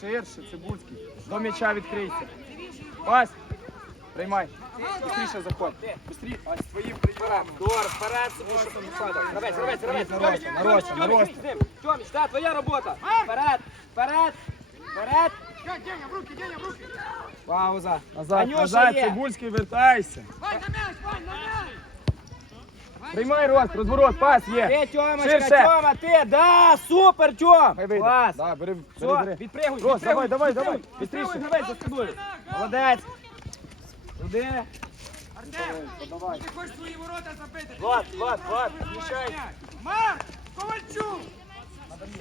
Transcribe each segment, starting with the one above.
Ширше, Цибульський. До м'яча відкрийся. Пас. Приймай. Быстріше заходь. Быстріше. Ось твої Вперед, Дор, вперед, собі, щоб не падав. Гравець, гравець, гравець. Нароща, Тьомич, нароща. з да, твоя робота. Вперед, вперед, вперед. Пауза. Назад, назад. Цибульський, вертайся. Приймай рост, розворот, пас є. Ти, Тьомочка, Ширше. Тьома, ти, да, супер, Тьом. Хай вийде. Клас. Да, бери, бери, Все, бери. відпригуй, Рост, відпригуй, давай, давай, відпригуй, давай. відпригуй, гравець за тобою. Молодець. Туди. Подавай. Ти хочеш свої ворота забити? Влад, Влад, Влад, мішай. Марк! Ковальчук!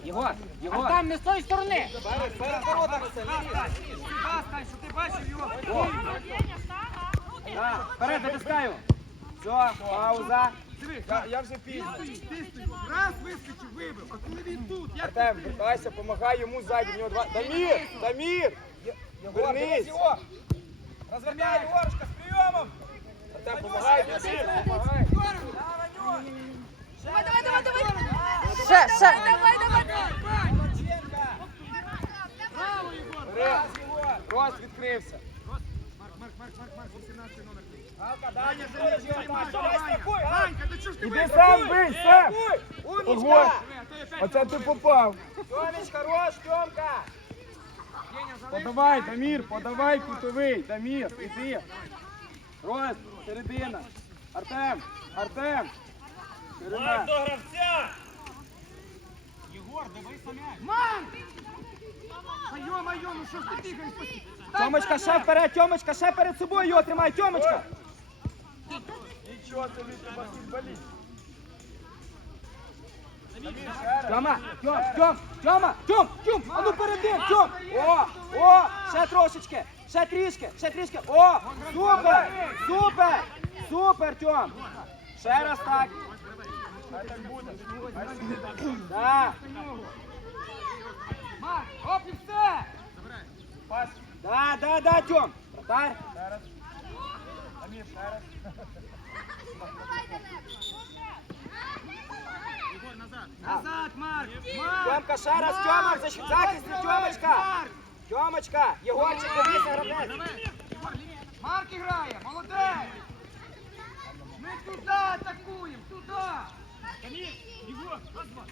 Єгор, Єгор. Там не з тої сторони! Стань, щоб ти бачив його. Да, вперед натискаю. Все, пауза. Я, я вже пізно. Раз вискочив, вибив. А коли він тут, як Артем, вертайся, помагай йому ззаді. В нього два. Дамір! Дамір! Вернись! Розвертай, Егорушка, з прийомом! Артем, помагай, Дамір! Давай, давай, давай, давай! Ще, ще! Давай, давай, давай! Браво, Єгор! Рост відкрився! Марк, Марк, Марк, Марк, Марк, 18 Іди сам бий, сам. Ого. Оце ти попав. Тьомич, хорош, Тьомка. Подавай, Дамір, подавай кутовий. Дамір, іди. Рост, середина. Артем, Артем. Ширина. Єгор, дивись на м'яч. Ман! Та йо-моє, ну що ж ти бігаєш? Тьомочка, ще вперед, Тьомочка, ще перед собою його тримай, Тьомочка. Нічого собі ти баскетболіст. Тьома, Тьом, Тьом, Тьома, Тьом, Тьом, а ну перед ним, Тьом. О, о, ще трошечки, ще трішки, ще трішки. О, супер, супер, супер, Тьом. Ще раз так. Да, Марк, оп і все! Пас. да, да, да, Тьом. Вратарь. Дамір, ще раз. Назад, Марк! Тьомка, ще раз, Тьома, в защ- Тьомочка. Тьомочка, Єгорчик, дивись на гравець. Марк грає, молодець! Ми туди атакуємо, туди!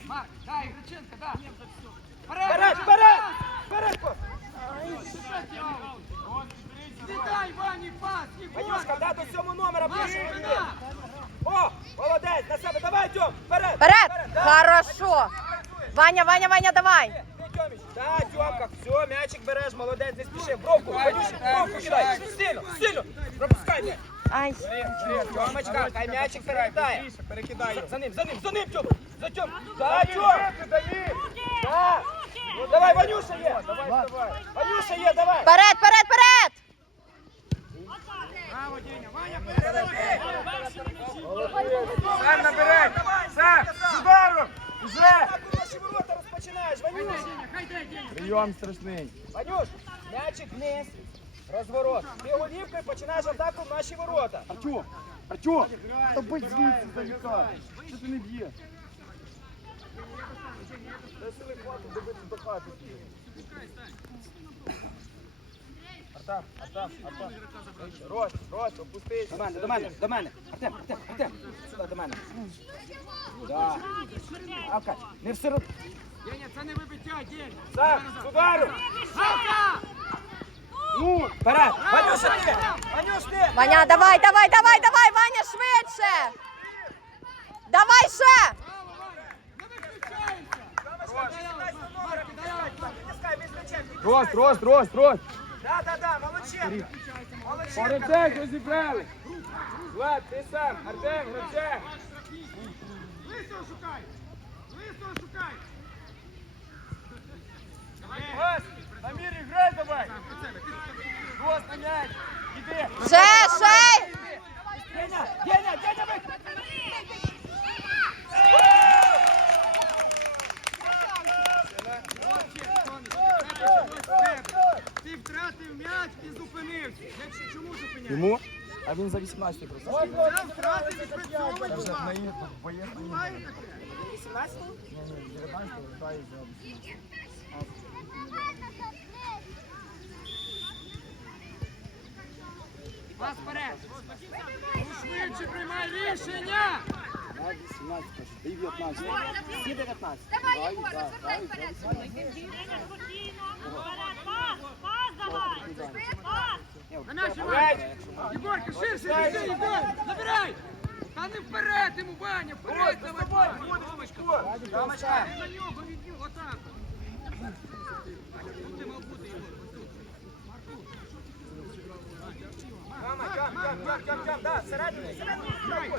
Марк, дай, Греченко, да! Вперед, вперед, вперед. Віддай Вані пас, Ванюшка, Єгор! да, до цього номера пише. О, молодець, на себе, давай, Тьом, вперед. Вперед. Хорошо. Ваня, Ваня, Ваня, давай. Ти, да, Тьомка, все, м'ячик береш, молодець, не спіши, бровку, Ванюшик, бровку кидай, сильно, сильно, пропускай м'яч. Ай. Тьомочка, хай м'ячик перекидає. Перекидай його. За ним, за ним, за ним, Тьом, за Тьом, да, Тьом, да. Ну, давай, Ванюша є, Давай, давай. Ванюша є, давай. Вперед, вперед, вперед. Браво, Деня! Ваня, передай! Сам набирай. Сам, з удару. Вже. Наші ворота розпочинаєш, Ванюш. Деня, хай дай, Деня! Прийом страшний. Ванюш, м'ячик вниз, розворот. Ти голівкою починаєш атаку в наші ворота. Артем, Артем, та будь звідси залітай. Що ти не б'єш? Та сили хватить добити до хати. Артем, Артем, Артем. Рост, рост, опустись. До мене, до мене, до мене. Артем, Артем, Артем. Сюди до мене. Да. Авка, не в сирот. Деня, це не вибиття, Деня! Сам, з удару. Ну, Вперед! Ванюша, ти! Ванюш, ти! Ваня, давай, давай, давай, давай, Ваня, швидше. Давай ще. Рост, рост, рост, рост. Да, да, да, молодченко. Молодченко. Поросяк розібрали. Влад, ти сам. Артем, Грицяк. Лисого шукай! Лисого шукай! Рост, Дамір, грай давай. Рост на м'яч. Іди. Ще, ще. Деня, Деня, Деня, ви... втратив м'яч і зупинився. Якщо чому зупиняється? Йому? А він за 18 просто. Взяв, втратив і працьовує була. Буває таке. 18? Ні, ні, 19 Вас перед Швидше приймай рішення! 18, 19. 19. Давай, Єгор, розвертай вперед. На. Єгорка, ширше, біжи, Єгор. Забирай. Та не вперед йому, Ваня, вперед. давай, Ваня. Ромочка. На нього від нього, отак. Тут ти мав бути, Єгор. Тьома, тьом, тьом, тьом, тьом, тьом, да, всередину, всередину.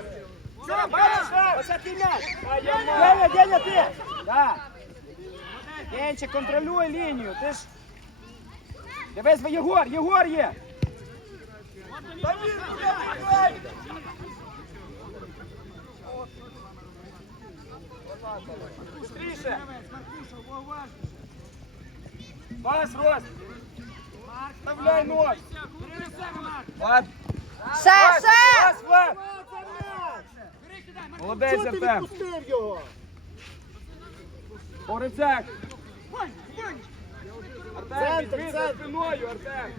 Тьом, бачиш? Оце ти м'яч. Деня, Деня, ти. Да. Денчик, контролюй лінію, ти ж. Дивись, ви, Єгор, Єгор є. Быстріше. Пас, Рост. Вставляй нож. Влад, Ще, ще! пас, Влад. Молодець, Артем. Вань. Артем, візьми за спиною, Артем.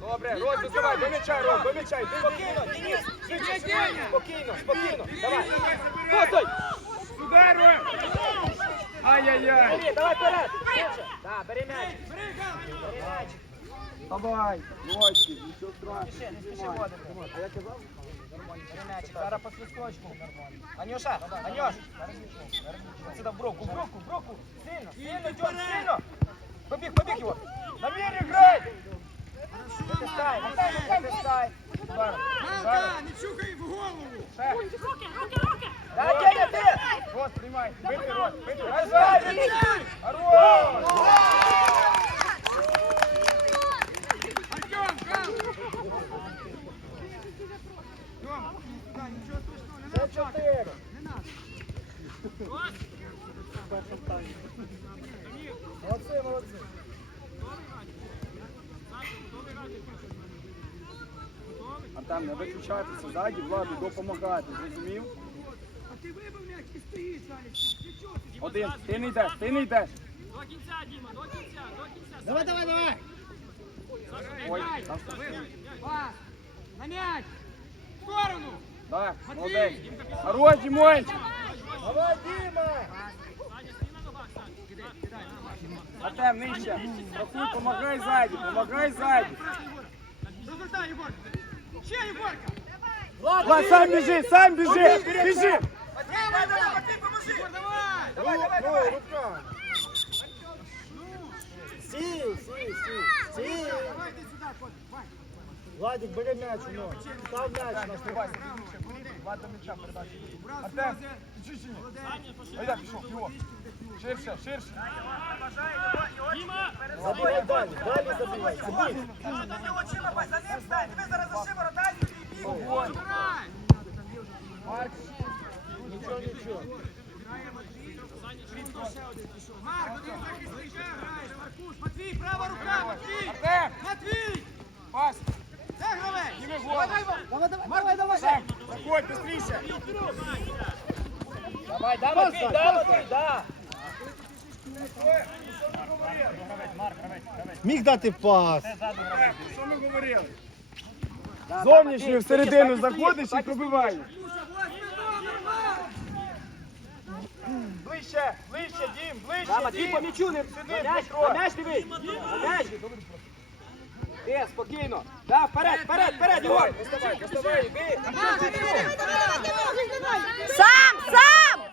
Добре, Рот, доставай, до м'яча, Рот, до м'яча. Ти спокійно, Денис, Деня. спокійно, спокійно. Давай. Постой. Сюди! Ай-яй-яй! Бери, давай вперед. Да, бери м'яч. Бери, Бери м'яч. Давай, Рочки, нічого страшного. Спіши, не спіши воду. А я казав? Бери м'ячик, зараз по свисточку. Анюша, Анюш. Сюди в бровку, в бровку, в бровку. Сильно, сильно, Тьом, сильно. Побіг, побіг його. На мірі грай. Затискай, затискай. Зараз, зараз. Галка, не чухай в голову. Ще. Да, Деня, ти! Рот, приймай, бити, Рот, бити. Давай, Денис! Хорош! Артем, Гал. Тьом, да, нічого страшного, не Це надо. чотири. Не надо. Молодці, молодці. А там не виключайтеся ззаді, владу допомагати, зрозумів? А ти вибив м'яч і стоїш чого ти? Один, ти не йдеш, ти не йдеш. Давай, давай, давай. Ой, там що? Пас. На м'яч. В сторону. Так, молодець. Хорош, Дімончик. Давай, Діма! Артем, нижче. Рахуй, помагай ззаді, помагай ззаді. Розвертай, Єгорка. Ще, Єгорка. Влад, сам біжи, сам біжи, біжи. Єгор, давай. Давай, давай, давай! Сів, сів, сів, сів! Давай ти сюди, Кот. Владик, бери м'яч у нього. Став м'яч на штраф. Влад до м'яча передачу. Артем, ти? Айда, пішов, його. Ширше, ширше. Забивай далі, далі забивай. Забій. Забирай. Нічого, нічого. Марк, ти захисника граєш. Маркуш, Матвій, права рука, Матвій. Матвій. пас. Давай, давай, давай, давай. Заходь, быстріше. Давай, да, Матвій, да, Матвій, да. Міг дати пас. Що ми говорили? Матвій, всередину заходиш і пробиваєш. Ближче, ближче, Дім, ближче, Дім. по м'ячу не Сюди, на м'яч. Ти, спокійно. Да, вперед, вперед, вперед, йди. Сам, сам!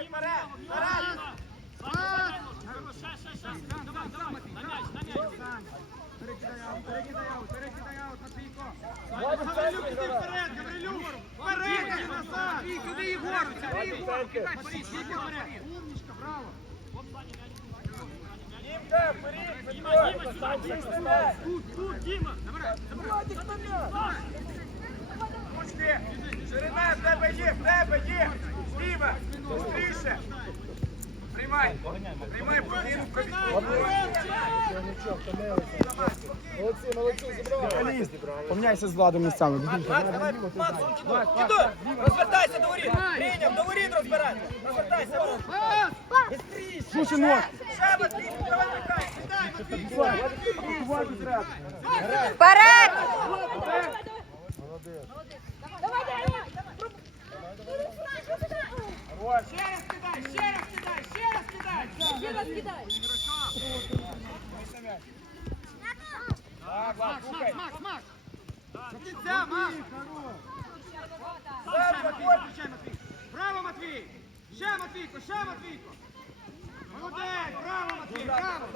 Вперед, вперед. Перекидай аут, перекидай аут, перекидай аут, Матвійко. Владик, Гаврилюк, іди вперед, Гаврилюк. Вперед, не назад. Куди Єгор? Куди Єгор? Кидай, Матвій, Єгор вперед. Умничка, браво. Дімка, вперед, Дмитро. Став чисто м'яч. Тут, тут, Діма. Забирай, забирай. Ручки. Ширина в тебе є, в тебе є. Зліва, быстріше. Приймай. Приймай, пробіг. Молодці, молодці, зібрали. Поміняйся з Владом місцями. Давай, давай. Розвертайся до воріт. Прийняв, до воріт розбирайся. Розвертайся. Пас! Слушай, ножки. Ще Матвій, давай тикай. Рятувати треба. Вперед! Ще раз кидай, ще раз кидай, ще раз кидай. Ще раз кидай. Так, Влад, слухай. Макс, Макс. До Макс. Сам Матвій, зустрічай, Матвій. Браво, Матвій. Ще, Матвійко, ще, Матвійко. Молодець, браво, Матвій, браво.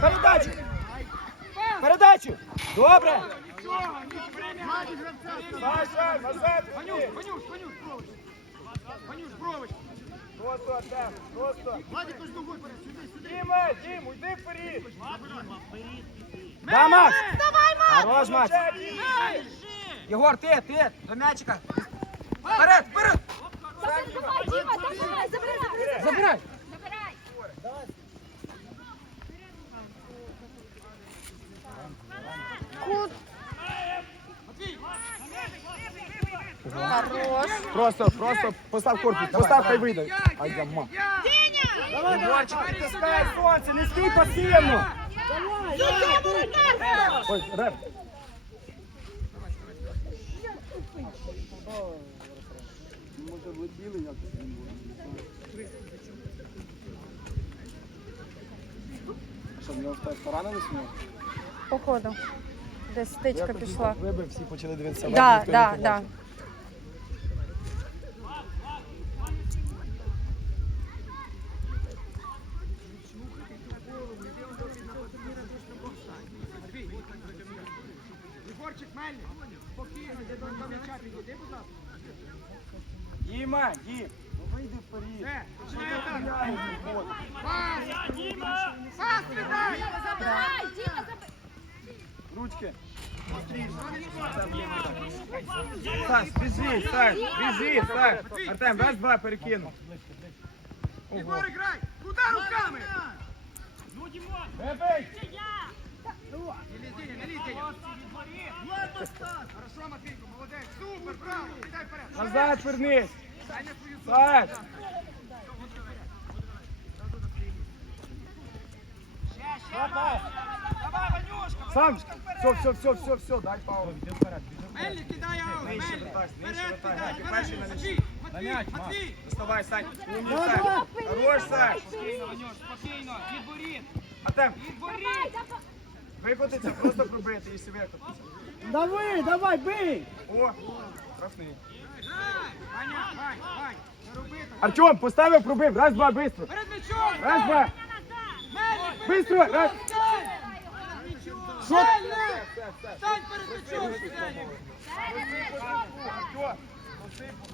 Передачу. Передачу. Добре. Саша, назад. Ванюш, Ванюш, Ванюш, Брович. Ванюш, Брович. Просто, Артем, просто. Владик, ось ногою вперед, сюди, сюди. Діма, Дім, уйди вперед. Да, Макс. Давай, Макс! Хорош, Макс. Єгор, ти, ти, до м'ячика. Вперед, вперед. Давай. Забирай. Забирай. Хорош. Просто, просто постав корпус, постав, хай вийде. Ай, я ма. Я! Егорчик, притискай сонце, не стій пасивно. Ой, реп. Що, в нього поранились в нього? Походу. Десь стичка пішла. Вибив, всі почали дивитися. Да, ніхто не да, побачив. да. Єгорчик, Мельник, спокійно, де до до м'яча підійди, будь ласка. Діма, Дім, ну вийди вперед. Починає так. Пас! Пас віддай! Забирай, Діма, забирай. Ручки. Саш, біжи, Саш, біжи, Саш. Артем, раз, два, перекину. Єгор, грай! Куди руками? Вибий! Не лізь, Деня, не Деня. Хорошо, Матвійко, молодець, супер, браво. Назад вернись. Саш. Давай, Ванюшка! Сам. Все, все, все, все, все, дай паузу. Іди вперед. Мельник кидає аут, Мельник! Вперед кидай, вперед! на Матвій, На Матвій. Матвій! Доставай, Сань. Хорош, Сань. Спокійно, Ванюш, спокійно, відборіт, Артем, відборіт! викотиться, просто пробити, якщо викотиться. Давай, давай, бей! О, штрафний. Грай! Ваня, Вань, Вань, не роби так. Артем, поставив, пробив. Раз, два, быстро. Перед м'ячом! Раз, два. Мельник, перед Быстро, м'ячом! раз. Стань! Мельник! Стань перед м'ячом, Сиденько!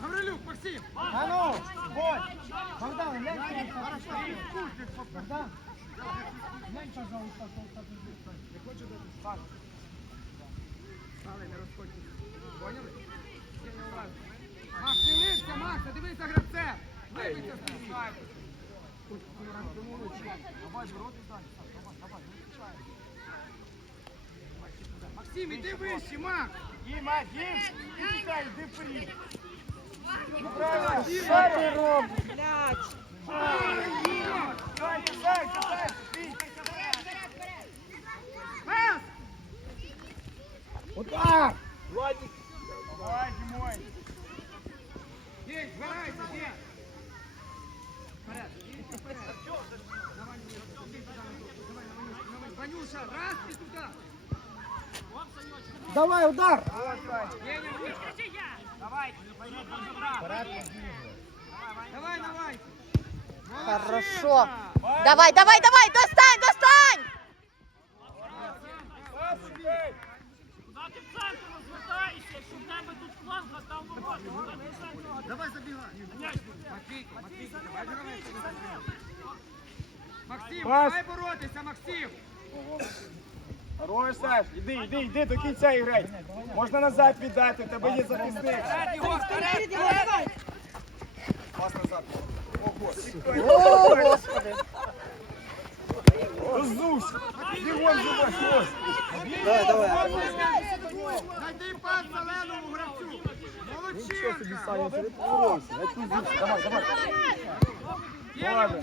Гаврилюк, Максим! А ну, вот! Богдан, глянь, хорошо. Богдан, глянь, пожалуйста, сколько ты Але не розходьтесь. Поняли? Макс, Максим, іди вище, Макс! Діма, Дім, іди сюди, іди вперед. Що ти робиш? Сань, Сань, Сань, стій. Пас! Удар! Владик. Давай, Дімой. Є, збирайся, є! Вперед, їдьте вперед! Давай, іди туди, давай, давай, Ванюша, раз і туди! Давай, удар! Деня, вище! Давай! Давай, давай! Хорошо. Давай, давай, давай, достань, достань! Пас, шукай. Давай забігай! Матвій, Матвій, давай гравець. Максим, Пас. давай боротися, Максим! Хорош, Саш, іди, іди, іди до кінця і грай. Можна назад віддати, тебе є захисник. Пас назад. О, Господи. Роздувся. Бігом живе, хтось. Найди пас зеленому гравцю! Звідси. Давай, давай. Ладно.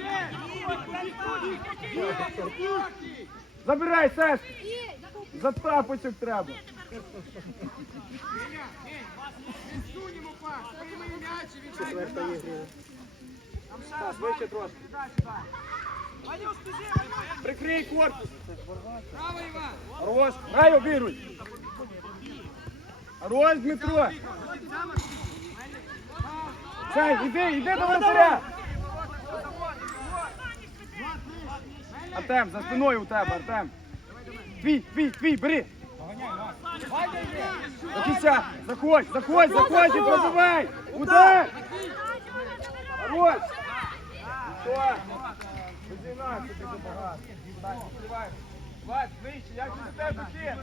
Забирай, Саш. За тапочок треба. Відсунемо пас, прийми м'яч і віддай назад. Стас, вище трошки. Прикрий корпус. Браво, Іван! Хорош. Грай, обіруй. Хорош, Дмитро. Сань, іди, іди до вратаря. Артем, за спиною у тебе, Артем. Твій, твій, твій, бери. До кінця. Заходь, заходь, заходь і пробивай. Удар. Хорош. Що? Одинадцять, це багато. Вась, вище, як же до тебе бухи?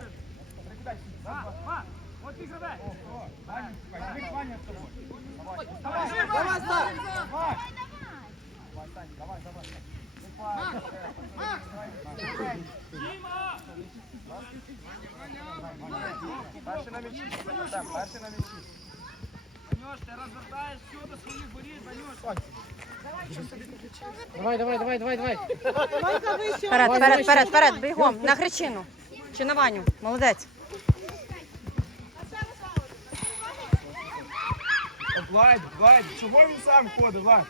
От і градай. Ваня з тобою. Давай, давай, Стас. Давай. Давай, давай, давай. На м'ячі. Перший на м'ячі. Ванюш, ти розвертаєш все до своїх воріт, Ванюш. Давай, давай, давай, давай, давай. Вперед, вперед, вперед, вперед, бігом, на Гречину. Чи на Ваню. Молодець. От Владь, Владь, чого він сам ходить, Владь?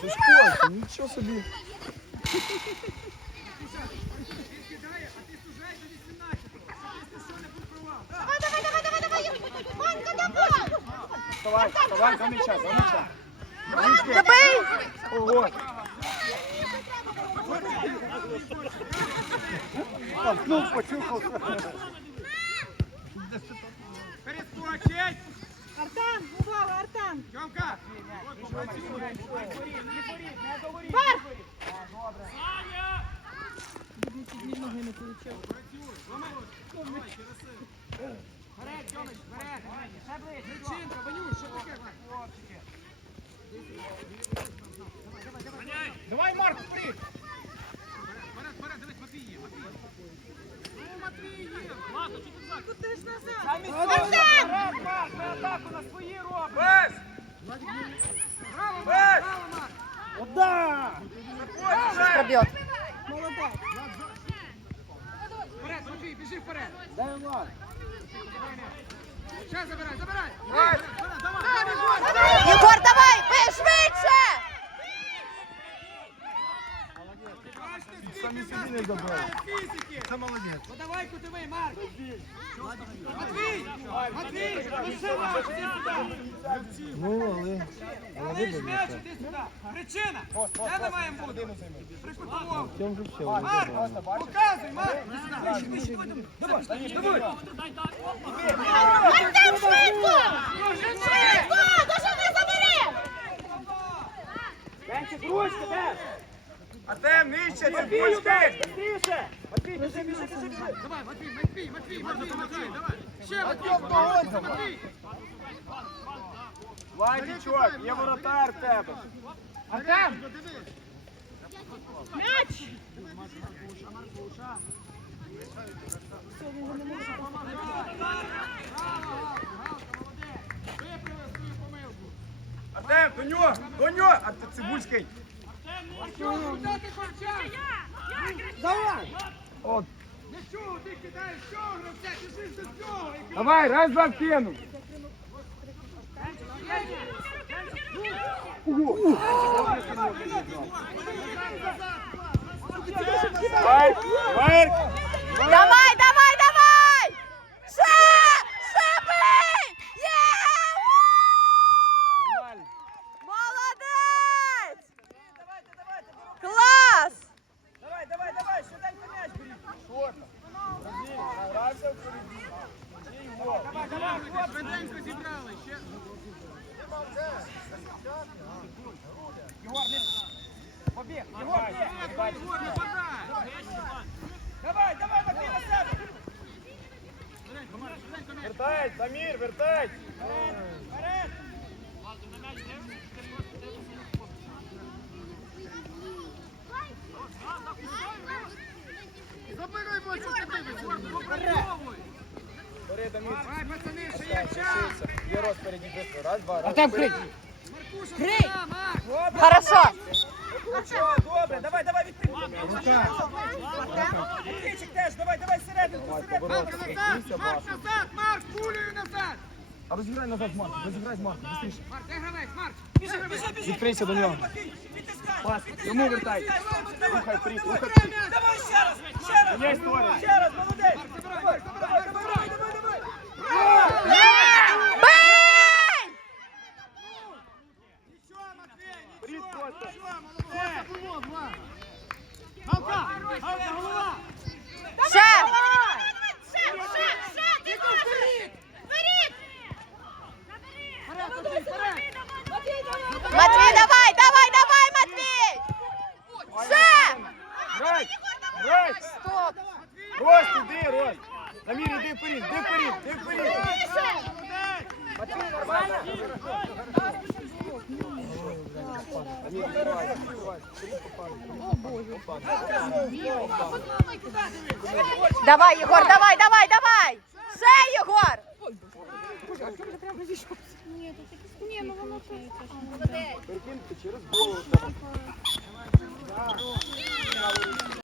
Сушко, нічого собі. Давай, давай, до м'яча, до м'яча. Забий! Ого. Толкнув, почухався. Перескочить! Артем, увага, Артем. Тьомка! Вперед, Тьомич, вперед! Ще ближче! Личинка, Ванюш, що таке? Давай, Марк, вперед. Вперед, вперед, дивись, Матвій є, Матвій є. Ну, Матвій є! Ладно, що ти так? Куди ж назад? Самі Артем! Марк, ми атаку на свої робимо. Без! Браво, Марк, браво, Марк! Ода! Проб'єт. Молодець. Вперед, Матвій, біжи вперед! Дай Марк. Ще забирай, забирай! Бес! Єгор, давай! Бий швидше! Самі собі не забрали. Це молодець. Подавай кутовий, Марк! Іди сюди! Ну, але... Лиш м'яч, іди сюди! Причина! Де ми маємо бути? При кутовому! Чому же все? Марк! Показуй, Марк! Іди сюди! Артем, швидко! Швидко! Дожини, забери! Денчик, ручки, де? Артем, нижче, цепочки! дай, быстріше! Матвій, біжи, біжи, біжи. Давай, Матвій, Матвій, Матвій, Матвій, Матвій, давай! Ще Матвій, подивися, Матвій! Владічок, є воротар в тебе. Артем! М'яч! Свою помилку! Артем, до нього, до нього! А ти Цибульський! Чого, куди ти ковчав? Давай! От, Не чого ти кидаєш, чого, гравця, ти до цього! давай, раз, два, кинув. Давай, давай! Ще! Ще бий! Є! Нормально. Молодець! Клас! Давай, давай, давай, швиденько м'яч беріть. Шорта. Розумій, грався впереді. Стій, гол. Давай, давай, хлопці. Швиденько зібрали, ще... Єгор, не... Побіг, Єгор, біг. Ігор, не подай! Давай, давай, Матвій, на себе. Вертай, Дамір, вертай. Вперед. Забирай, Бочу, ти дивишся! Попрацьовуй! Бери, Дамір. Давай, пацани, ще є час. Лишився. Є роз впереді швидко. Раз, два, раз. Артем, крий. Добре. Хорошо. Нічого, добре, давай, давай, відкрий. Матвійчик теж, давай, давай, всередину. Марк, назад, Марк, назад, пулею назад. А розіграй назад з Марком, розіграй з Марком, быстріше. Марк, де гравець, Марк? Біжи, біжи, біжи. Відкрийся до нього. Пас, йому вертай. Рухай м'яч. Давай ще раз, ще раз. Ще раз, молодець. давай, давай, давай, Матвій! Ще! Грай, грай. Стоп! Рост, іди, Рост. Дамір, іди вперед, іди вперед, іди вперед. Матвій, нормально. Давай, Єгор, давай, давай, давай! Ще, Єгор! Ні, ну воно це. Перекиньте через голову.